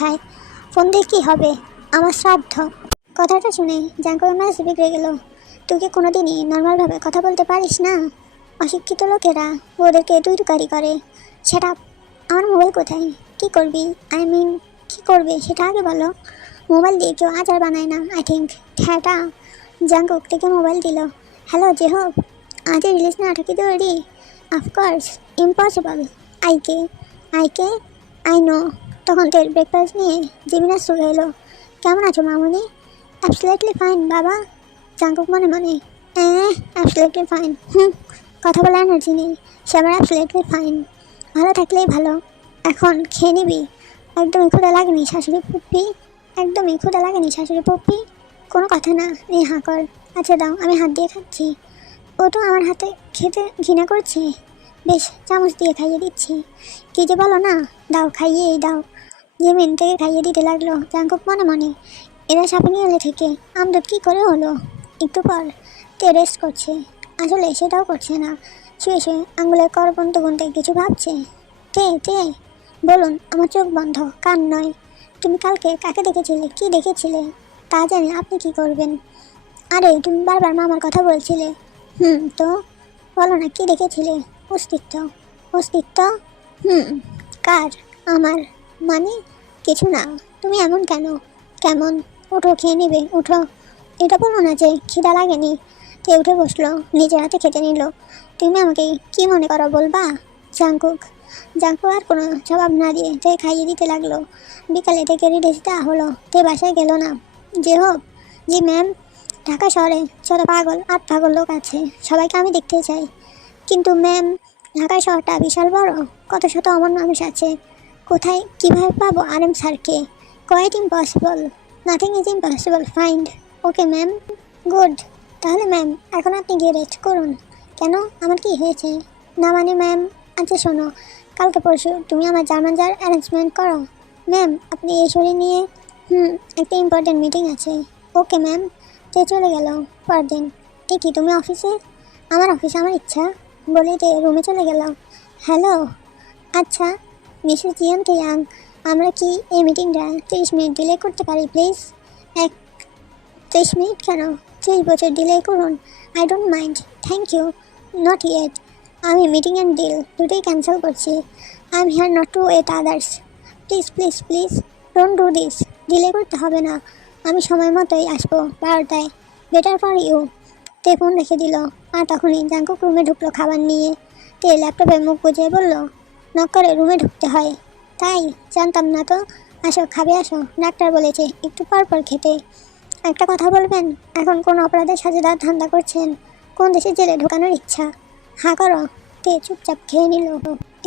কোথায়? ফোন দিয়ে কী হবে? আমার শ্রাদ্ধ। কথাটা শুনে জাঙ্কুকের ম্যাচ বিগড়ে গেল। তুই কি কোনোদিনই নর্মালভাবে কথা বলতে পারিস না? অশিক্ষিত লোকেরা ওদেরকে দুই টুকারি করে। সেটা আমার মোবাইল কোথায়? কি করবি? আই মিন কি করবে সেটা আগে বলো। মোবাইল দিয়ে কেউ আচার বানায় না আই থিঙ্ক হ্যাঁটা জাঙ্কুক থেকে মোবাইল দিল। হ্যালো যে জেহব, আজ রিলিজ না আটা কি তৈরি অফকোর্স ইম্পসিবল আইকে আইকে আই নো তখন তোর ব্রেকফাস্ট নিয়ে জিমিনা শুরু এলো কেমন আছো মামনি? অ্যাবসলেটলি ফাইন বাবা। জাঙ্কুক মনে মনে হ্যাঁ অ্যাবসলেটলি ফাইন হুম, কথা বলার এনার্জি নেই। সে আমার অ্যাবসলেটলি ফাইন ভালো থাকলেই ভালো। এখন খেয়ে নিবি। একদমই ক্ষুদা লাগেনি, শাশুড়ি পুপ্পি একদমই ক্ষুদা লাগেনি, শাশুড়ি পুপ্পি কোনো কথা না। নেই হাঁ কর। আচ্ছা দাও, আমি হাত দিয়ে খাচ্ছি। ও তো আমার হাতে খেতে ঘৃণা করছে। বেশ, চামচ দিয়ে খাইয়ে দিচ্ছি। কী যে বলো না, দাও, খাইয়েই দাও। জেমিন থেকে খাইয়ে দিতে লাগল, জাঙ্কুক মনে মনে, এরা সাপে নিয়ে থেকে আমদুদ কী করে হলো? একটু পর, তে রেস্ট করছে। আসলে সেটাও করছে না। শুয়ে শুয়ে আঙুলের কর গুনতে গুনতে কিছু ভাবছে। তে তে বলুন, আমার চোখ বন্ধ, কান নয়। তুমি কালকে কাকে দেখেছিলে, কি দেখেছিলে? তা জানি আপনি কি করবেন? আরে, তুমি বারবার মামার কথা বলছিলে। হুম, তো? বলো না, কি দেখেছিলে? অস্তিত্ব? অস্তিত্ব? হুম, কার? আমার? মানে? কিছু না। তুমি এমন কেন? কেমন? উঠো, খেয়ে নেবে, উঠো। এটা বলো না যে খিদা লাগেনি? তে উঠে বসল? নিজের হাতে খেতে নিল। তুমি আমাকে কি মনে করো বলবা? জাঙ্কুক। জাঙ্কু আর কোনো জবাব না দিয়ে তে খাইয়ে দিতে লাগল। বিকালে থেকে রেডি দেওয়া হলো। তে বাসায় গেল না? যে হোক। জি, ম্যাম। ঢাকা শহরে যত পাগল আর পাগল লোক আছে। সবাইকে আমি দেখতে চাই। কিন্তু ম্যাম ঢাকা শহরটা বিশাল বড়। কত শত অমন মানুষ আছে। কোথায় কীভাবে পাবো আর এম স্যারকে? Quite impossible nothing is impossible find okay ma'am good তাহলে ম্যাম এখন আপনি গিয়ে রেস্ট করুন। কেন? আমার কি হয়েছে? না মানে ম্যাম আচ্ছা শোনো, কালকে পরশু তুমি আমার জার্মান যার অ্যারেঞ্জমেন্ট করো। ম্যাম আপনি এই শরীর নিয়ে, হুম, একটা ইম্পর্টেন্ট মিটিং আছে। ওকে ম্যাম তে চলে গেল পরদিন কি তুমি অফিসে আমার অফিসে আমার ইচ্ছা। বলে তে রুমে চলে গেল হ্যালো? আচ্ছা মিসেস জিয়ান ইয়াং, আমরা কি এই মিটিংটা তিরিশ মিনিট ডিলে করতে পারি প্লিজ এক, ত্রিশ মিনিট কেন? ত্রিশ বছর ডিলে করুন I don't mind thank you not yet আমি মিটিং অ্যান্ড ডিল দুটোই ক্যান্সেল করছি। I am here not to at others please please please don't do this delay করতে হবে না। আমি সময় মতোই আসব, বারোটায়। বেটার ফর ইউ তে ফোন রেখে দিল। আর তখনই জাঙ্কুক রুমে ঢুকলো খাবার নিয়ে। তে ল্যাপটপে মুখ বুঝে বলল, নক করে রুমে ঢুকতে হয়। তাই? জানতাম না তো। আসো, খাবে আসো। ডাক্তার বলেছে, একটু পর পর খেতে। একটা কথা বলবেন? এখন কোন অপরাধের সাজেদার ধান্দা করছেন? কোন দেশে জেলে ঢোকানোর ইচ্ছা? হা, করো। তে চুপচাপ খেয়ে নিল।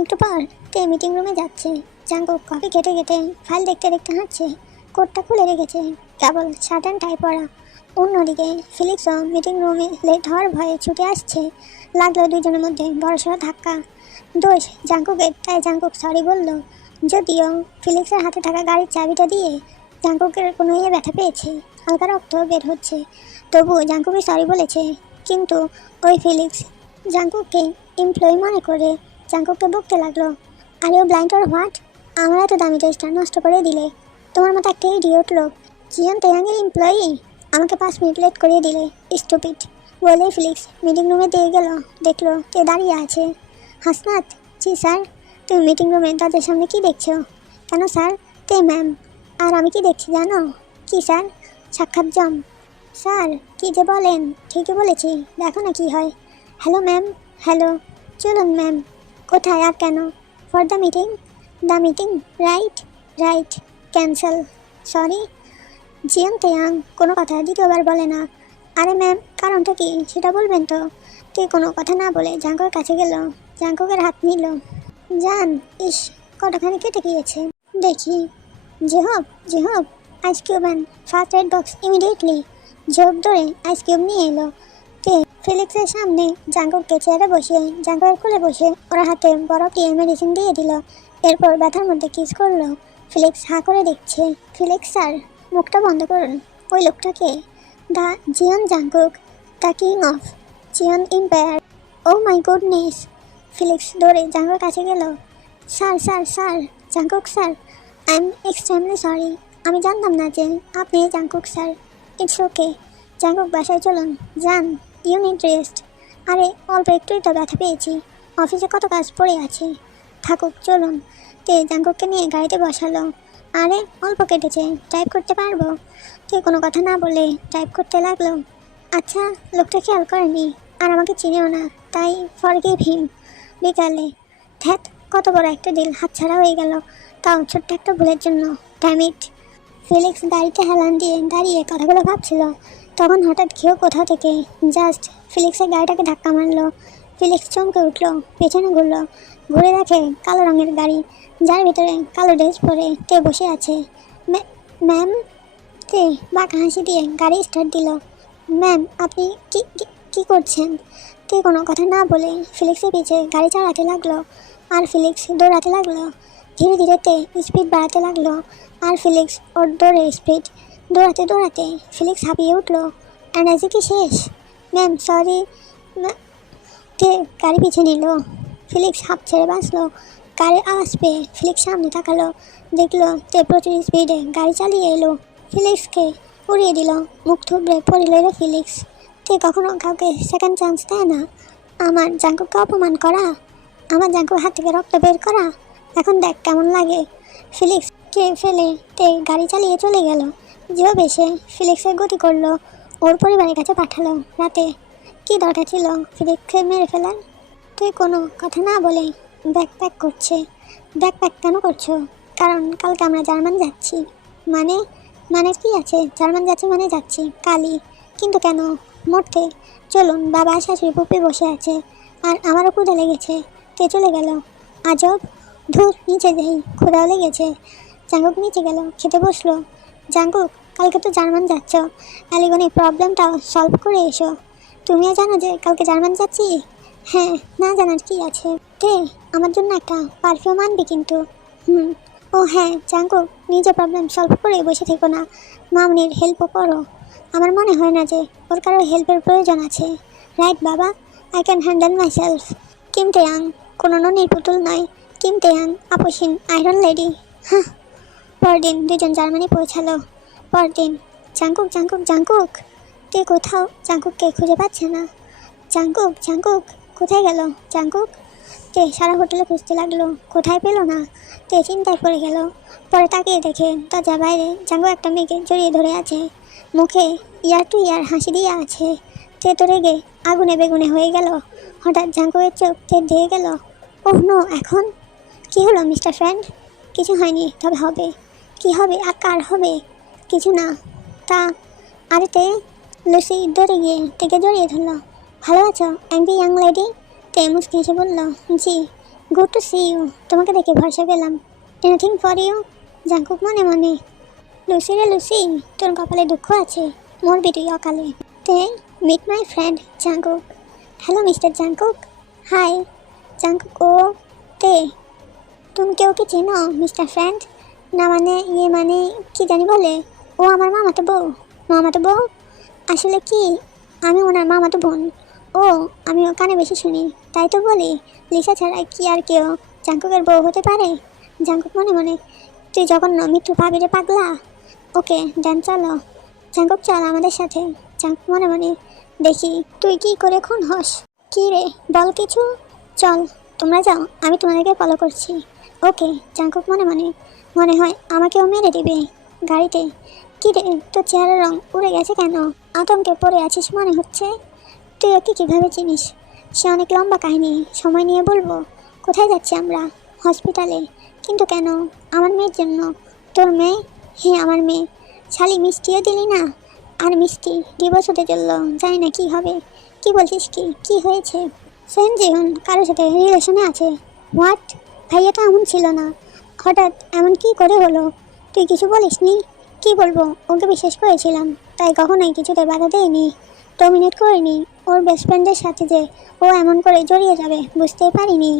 একটু পর। তে মিটিং রুমে যাচ্ছে? জাঙ্কুক কফি খেতে খেতে। ফাইল দেখতে দেখতে হাঁটছে। কোটটা খুলে রেখেছে। কেবল অ্যান্ড টাই পরা অন্যদিকে ফিলিক্সও মিটিং রুমে লেট হওয়ার ভয়ে ছুটে আসছে। লাগল দুজনের মধ্যে বড়সড় ধাক্কা। দোষ জাঙ্কুকের তাই জাঙ্কুক সরি বলল। যদিও ফিলিক্সের হাতে থাকা গাড়ির চাবিটা দিয়ে জাঙ্কুকের কোনো ইয়ে ব্যথা পেয়েছে, হালকা রক্ত বের হচ্ছে। তবু জাঙ্কুকে সরি বলেছে, কিন্তু ওই ফিলিক্স জাঙ্কুককে এমপ্লয়ি মনে করে জাঙ্কুককে বকতে লাগল। আর ইউ ব্লাইন্ড ওর হোয়াট আমার এত দামি টেস্টটা নষ্ট করে দিলে। তোমার মতো একটা ইডিয়ট লোক। জিয়ান তেয়াঙ্গের এমপ্লয়ি আমাকে পাঁচ মিনিট লেট করিয়ে দিলে স্টুপিড বলে ফিলিক্স মিটিং রুমে দিয়ে গেল। দেখল কে দাঁড়িয়ে আছে। হাসনাত জি স্যার, তুমি মিটিং রুমে তাদের সামনে কি দেখছ? কেন স্যার? তে ম্যাম আর আমি কি দেখছি জানো? কি স্যার? সাক্ষাৎ জম। স্যার, কি যে বলেন, ঠিকই বলেছি। দেখো না কি হয়। Hello ma'am hello. চলুন ম্যাম কোথায় আর কেন? For the meeting the meeting right right cancel sorry Jiang তেয়াং কোনো কথা দ্বিতীয়বার বলে না। আরে ম্যাম, কারণটা কি? সেটা বলবেন তো? তুই কোনো কথা না বলে জাঙ্কর কাছে গেল। জাঙ্ককের হাত নিল। যান ইস কটাখানি কেটে গিয়েছে। দেখি। জেহব জেহব ice cube and first aid box immediately job ধরে আইস কিউব নিয়ে এলো। তে ফিলিক্সের সামনে জাঙ্কুককে চেয়ারে বসিয়ে জাঙ্কুকের কোলে বসে ওরা হাতে বরফ দিয়ে মেডিসিন দিয়ে দিল। এরপর ব্যথার মধ্যে কিস করল। ফিলিক্স হাঁ করে দেখছে। ফিলিক্স স্যার মুখটা বন্ধ করুন। ওই লোকটাকে। The Jeon Jungkook the king of Jeon empire oh my goodness. Felix দৌড়ে জাঙ্কুর কাছে গেল। Sir sir sir Jungkook sir, I am extremely sorry. আমি জানতাম না যে আপনি Jungkook sir. It's okay. Jungkook বাসায় চলুন। যান ইউ নিড রেস্ট। আরে, অল্প একটুই তো ব্যথা পেয়েছি। অফিসে কত কাজ পড়ে আছে। থাকুক, চলুন। তে জাঙ্কুককে নিয়ে গাড়িতে বসালো। আরে, অল্প কেটেছে টাইপ করতে পারব? তে কোনো কথা না বলে টাইপ করতে লাগল। আচ্ছা লোকটা খেয়াল করেনি, আর আমাকে চিনেও না, তাই ফরগিভ হিম বিকালে, ধ্যাত, কত বড় একটা দিল হাতছাড়া হয়ে গেল। তাও ছোট্ট একটা ভুলের জন্য। ড্যামিট ফিলিক্স গাড়িতে হেলান দিয়ে দাঁড়িয়ে কথাগুলো ভাবছিল। তখন হঠাৎ কেউ কোথাও থেকে জাস্ট ফিলিক্সের গাড়িটাকে ধাক্কা মারলো। ফিলিক্স চমকে উঠল, পেছনে ঘুরলো, ঘুরে দেখে কালো রঙের গাড়ি, যার ভিতরে কালো ড্রেস পরে কে বসে আছে। ম্যা- ম্যাম, তে বাঁকা হাসি দিয়ে গাড়ি স্টার্ট দিল। ম্যাম, আপনি কি, কি- কি করছেন? তে কোনো কথা না বলে ফিলিক্সের পিছে গাড়ি চালাতে লাগল, আর ফিলিক্স দৌড়াতে লাগল। ধীরে ধীরে তে স্পিড বাড়াতে লাগল, আর ফিলিক্স ওর দৌড়ে স্পিড দৌড়াতে দৌড়াতে ফিলিক্স হাঁপিয়ে উঠল। এনার্জি কি শেষ? ম্যাম সরি তে গাড়ি পিছিয়ে নিল ফিলিক্স হাঁপ ছেড়ে বাঁচলো। গাড়ির আওয়াজ পেয়ে ফিলিক্স সামনে তাকালো, দেখল তে প্রচুর স্পিডে গাড়ি চালিয়ে এলো। ফিলিক্সকে উড়িয়ে দিল, মুখ থুবড়ে পড়ে এলো ফিলিক্স তে কখনো কাউকে সেকেন্ড চান্স দেয় না। আমার জাঙ্কুকে অপমান করা, আমার জাঙ্কুর হাত থেকে রক্ত বের করা। এখন দেখ কেমন লাগে। ফিলিক্স কে ফেলে তে গাড়ি চালিয়ে চলে গেল। যেভাবে সে ফিলিক্সের গতি করল, ওর পরিবারের কাছে পাঠালো। রাতে কি দরকার ছিল? ফিলিক্সকে মেরে ফেলার? তুই কোনো কথা না বলে ব্যাগ প্যাক করছে। ব্যাগ প্যাক কেন করছ? কারণ কালকে আমরা জার্মান যাচ্ছি। মানে মানে কি আছে? জার্মান যাচ্ছি মানে যাচ্ছি কালি কিন্তু কেন? মরতে? চলুন, বাবা, শাশুড়ি পুপি বসে আছে। আর আমারও ক্ষুদা লেগেছে। তে চলে গেল? আজব। ধূর, নিচে যাই ক্ষুদাও লেগেছে। জাঙ্গুক নিচে গেল, খেতে বসল। জাঙ্গুক, কালকে তো জার্মান যাচ্ছ। অ্যালিগনি প্রবলেমটাও সলভ করে এসো। তুমিও জানো যে কালকে জার্মান যাচ্ছি? হ্যাঁ না জানার কি আছে? তে আমার জন্য একটা পারফিউম আনবি কিন্তু। হুম। ও হ্যাঁ জাঙ্কুক নিজে প্রবলেম সলভ করে বসে থেকো না। মামনির হেল্পও করো। আমার মনে হয় না যে ওর কারোর হেল্পের প্রয়োজন আছে। রাইট বাবা? I can handle myself কিমতে আং কোনো ননির পুতুল নয়। কিমতে আং আপসিন আয়রন লেডি হ্যাঁ পরদিন দুজন জার্মানি পৌঁছালো। পরদিন। Jungkook Jungkook Jungkook! তে কোথাও? চাঙ্কুককে খুঁজে পাচ্ছে না। জাঙ্কুক জাঙ্কুক, কোথায় গেল? জাঙ্কুক? তে সারা হোটেলে খুঁজতে লাগল? কোথায় পেল না? তে চিন্তায় পড়ে গেল? পরে তাকিয়ে দেখে দরজা বাইরে জাঙ্গু একটা মেয়েকে জড়িয়ে ধরে আছে। মুখে ইয়ার টু ইয়ার হাসি দিয়ে আছে। তে তো রেগে আগুনে বেগুনে হয়ে গেল। হঠাৎ জাঙ্গুয়ের চোখ তে দিয়ে গেল। ওহ, নো, এখন? কি হলো, মিস্টার ফ্রেন্ড? কিছু হয়নি, তবে হবে। কি হবে আর কার হবে? কিছু না। তা, আরে তে লুসি দৌড়ে গিয়ে তেকে জড়িয়ে ধরলো। ভালো আছো অ্যাংরি ইয়াং লেডি তে মুসকে এসে বলল? জি গুড টু সি ইউ তোমাকে দেখে ভরসা পেলাম। এনিথিং ফর ইউ জাঙ্কুক মনে মনে। লুসি রে লুসি, তোর কপালে দুঃখ আছে, মরবি তুই অকালে। তে meet my friend Jungkook. Hello mister Jungkook? Hi Jungkook, ও, তে। তুমি কেউ কি চেনো মিস্টার ফ্রেন্ড না মানে ইয়ে মানে কি জানি বলে? ও আমার মামাতো বউ। মামাতো বউ? আসলে কি? আমি ওনার মামাতো বোন। ও আমি ও কানে বেশি শুনি। তাই তো বলি, লিসা ছাড়া কি আর কেউ জাঙ্কুকের বউ হতে পারে? জাঙ্কুক মনে মনে, তুই জঘন্য মৃত্যু পাবি রে পাগলা। ওকে ডান চলো। জাঙ্কুক চল আমাদের সাথে। জাঙ্কুক মনে মনে, দেখি, তুই কি করে খুন হস? কি রে, বল কিছু? চল, তোমরা যাও, আমি তোমাদেরকে ফলো করছি। ওকে জাঙ্কুক মনে মনে মনে হয় আমাকেও মেরে দেবে গাড়িতে। কী রে, তোর চেহারার রং উড়ে গেছে কেন? আতঙ্কে পড়ে আছিস মনে হচ্ছে? তুই ওকে কীভাবে চিনিস? সে অনেক লম্বা কাহিনী। সময় নিয়ে বলব, কোথায় যাচ্ছি আমরা? হসপিটালে। কিন্তু কেন? আমার মেয়ের জন্য। তোর মেয়ে? হ্যাঁ আমার মেয়ে। শালি মিষ্টিও দিলি না? আর মিষ্টি ডিভোর্স হতে চলল। জানি না কি হবে। কি বলছিস কি? কি হয়েছে? সেন জীবন কারোর সাথে রিলেশনে আছে? হোয়াট ভাইয়া তো এমন ছিল না। হঠাৎ এমন কি করে হলো? তুই কিছু বলিসনি? কি বলব? ওকে বিশ্বাস করেছিলাম। তাই কখনোই কিছুতে বাধা দেয়নি ডমিনেট করিনি। ওর বেস্ট ফ্রেন্ডের সাথে যে ও এমন করে জড়িয়ে যাবে, বুঝতেই পারিনি।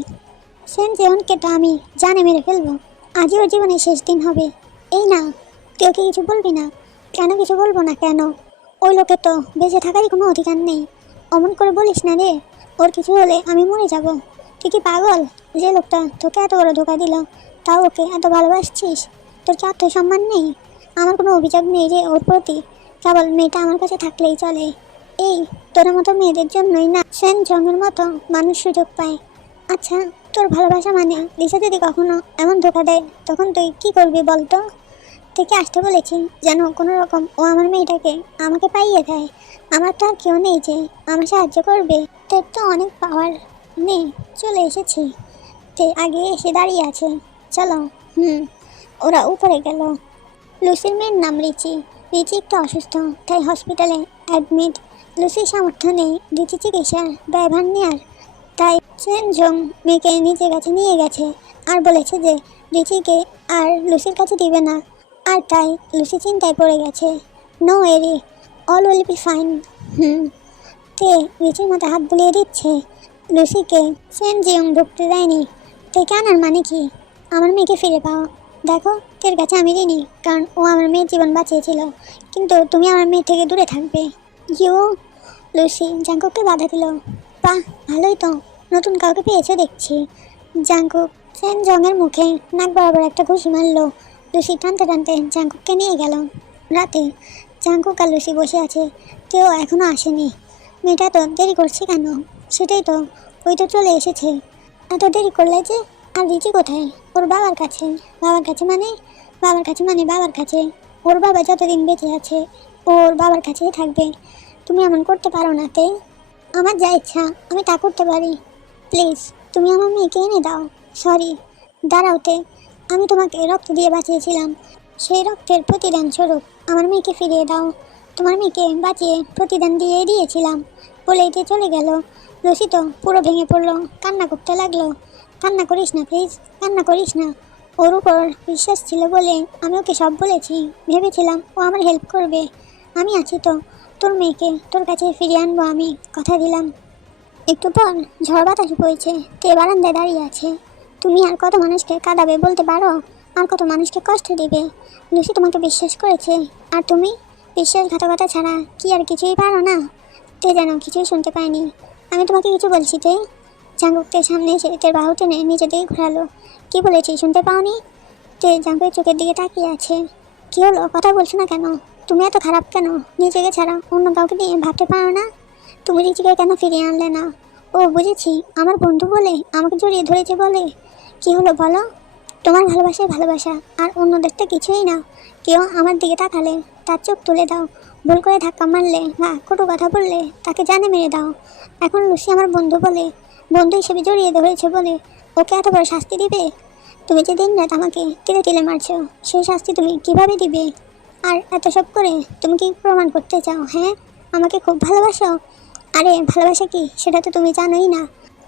সেন জেহনকে তো আমি জানে মেরে ফেলব। আজই ওর জীবনের শেষ দিন হবে। এই না তুই ওকে কিছু বলবি না? কেন কিছু বলব না কেন? ওই লোকের তো বেঁচে থাকারই কোনো অধিকার নেই। অমন করে বলিস না রে। ওর কিছু হলে আমি মরে যাব। তুই কি পাগল? যে লোকটা তোকে এত বড় ধোকা দিল, তাও ওকে এত ভালোবাসছিস? তোর কি আত্মসম্মান নেই? আমার কোনো অভিযোগ নেই যে ওর প্রতি। কেবল মেয়েটা আমার কাছে থাকলেই চলে। এই, তোর মতো মেয়েদের জন্যই না সেন জমের মতো মানুষ সুযোগ পায়। আচ্ছা তোর ভালোবাসা মানে লিসা যদি কখনো এমন ধোকা দেয়, তখন তুই কি করবি বলতো? থেকে আসতে বলেছি যেন কোনো রকম ও আমার মেয়েটাকে আমাকে পাইয়ে দেয়। আমার তো আর কেউ নেই যে আমার সাহায্য করবে। তোর তো অনেক পাওয়ার নেই, চলে এসেছি। তে আগে এসে দাঁড়িয়ে আছে। চলো, হুম, ওরা উপরে গেল। লুসির মেয়ের নাম রিচি। রিচি একটু অসুস্থ, তাই হসপিটালে অ্যাডমিট লুসির সামর্থ্য নেই, রিচি চিকিৎসার ব্যয়ভার নেওয়ার তাই সেন জং মেয়েকে নিজের কাছে নিয়ে গেছে আর বলেছে যে রিচিকে আর লুসির কাছে দিবে না। আর তাই লুসি চিন্তায় পড়ে গেছে। No worry all will be fine hmm. তে রিচির মাথায় হাত বুলিয়ে দিচ্ছে? লুসিকে সেন জিয়ং ঢুকতে দেয়নি। তে কেনার মানে কি? আমার মেয়েকে ফিরে পাও। দেখো তোর কাছে আমি ঋণী, কারণ ও আমার মেয়ের জীবন বাঁচিয়েছিল। কিন্তু তুমি আমার মেয়ে থেকে দূরে থাকবে। ইউ লুসি জাঙ্কুককে বাধা দিল। বাহ, ভালোই তো। নতুন কাউকে পেয়েছে দেখছি। জাঙ্কুক সেন জংয়ের মুখে নাক বরাবর একটা ঘুষি মারলো। লুসি টানতে টানতে জাঙ্কুককে নিয়ে গেল। রাতে জাঙ্কুক আর লুসি বসে আছে। কেউ এখনও আসেনি। মেয়েটা তো দেরি করছে কেন? সেটাই তো, ওই তো চলে এসেছে। এত দেরি করলে যে আর রিচি কোথায়? ওর বাবার কাছে। বাবার কাছে মানে? বাবার কাছে মানে বাবার কাছে। ওর বাবা যতদিন বেঁচে আছে, ওর বাবার কাছেই থাকবে। তুমি এমন করতে পারো না, তে। আমার যা ইচ্ছা, আমি তা করতে পারি। প্লিজ, তুমি আমার মেয়েকে এনে দাও। সরি। দাঁড়াওতে আমি তোমাকে রক্ত দিয়ে বাঁচিয়েছিলাম। সেই রক্তের প্রতিদান স্বরূপ আমার মেয়েকে ফিরিয়ে দাও। তোমার মেয়েকে বাঁচিয়ে প্রতিদান দিয়ে দিয়েছিলাম। বলে এতে চলে গেল। রসিত পুরো ভেঙে পড়ল। কান্না করতে লাগল। কান্না করিস না প্লিজ কান্না করিস না। ওর উপর বিশ্বাস ছিল বলে আমি ওকে সব বলেছি। ভেবেছিলাম ও আমার হেল্প করবে। আমি আছি তো। তোর মেয়েকে তোর কাছে ফিরিয়ে আনব আমি। কথা দিলাম। একটু পর ঝড় বাতাস বইছে। তে বারান্দায় দাঁড়িয়ে আছে? তুমি আর কত মানুষকে কাঁদাবে বলতে পারো? আর কত মানুষকে কষ্ট দেবে? লুসি তোমাকে বিশ্বাস করেছে। আর তুমি? বিশ্বাসঘাতকতা ছাড়া কি আর কিছুই পারো না? তে যেন কিছুই শুনতে পায়নি। আমি তোমাকে কিছু বলছি তে জাঙ্গুকদের সামনে এসে তের বাহু টেনে নিচে দিকে ঘোরালো। কি বলেছি শুনতে পাওনি? তে জাঙ্গুকের চোখের দিকে তাকিয়ে আছে। কি হলো, কথা বলছো না কেন? তুমি এত খারাপ কেন? নিজেকে ছাড়া অন্য কাউকে নিয়ে ভাবতে পারো না? তুমি রিচিকে কেন ফিরিয়ে আনলে না? ও, বুঝেছি। আমার বন্ধু বলে, আমাকে জড়িয়ে ধরেছে বলে। কি হলো, বলো? তোমার ভালোবাসায় ভালোবাসা, আর অন্যদের তো কিছুই না। কেউ আমার দিকে তাকালে তার চোখ তুলে দাও। ভুল করে ধাক্কা মারলে বা কটু কথা বললে তাকে জানে মেরে দাও। এখন লুসি আমার বন্ধু বলে বন্ধু হিসেবে জড়িয়ে ধরেছে বলে ওকে এত বড় শাস্তি দিবে? তুমি যে দিন রাত আমাকে তিলে তিলে মারছো, সেই শাস্তি তুমি কীভাবে দিবে? আর এত সব করে তুমি কি প্রমাণ করতে চাও হ্যাঁ? আমাকে খুব ভালোবাসো। আরে, ভালোবাসা কি? সেটা তো তুমি জানোই না।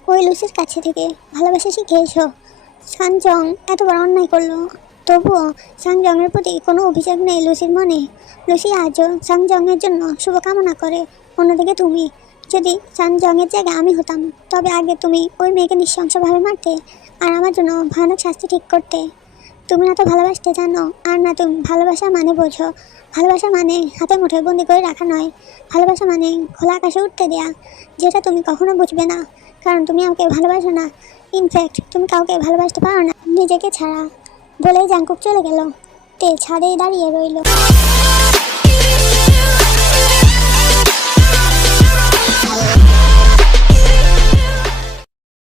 ওই লুসির কাছে থেকে ভালোবাসা শিখেছো। সানজং এত বড় অন্যায় করল। তবুও সাংজংয়ের প্রতি কোনো অভিযোগ নেই লুসির মনে। লুসি আজও সাংজংয়ের জন্য শুভকামনা করে। অন্যদিকে তুমি যদি সানজংয়ের জায়গায় আমি হতাম, তবে আগে তুমি ওই মেয়েকে নৃশংসভাবে মারতে আর আমার জন্য ভয়ানক শাস্তি ঠিক করতে। তুমি না তো ভালোবাসতে জানো, আর না তুমি, ভালোবাসা মানে বোঝো। ভালোবাসা মানে হাতে মুঠোয় বন্দি করে রাখা নয়। ভালোবাসা মানে খোলা আকাশে উঠতে দেয়া, যেটা তুমি কখনো বুঝবে না। কারণ তুমি আমাকে ভালোবাসো না। ইনফ্যাক্ট তুমি কাউকে ভালোবাসতে পারো না। নিজেকে ছাড়া বলেই জাঙ্কুক চলে গেল। তে ছাদেই দাঁড়িয়ে রইল।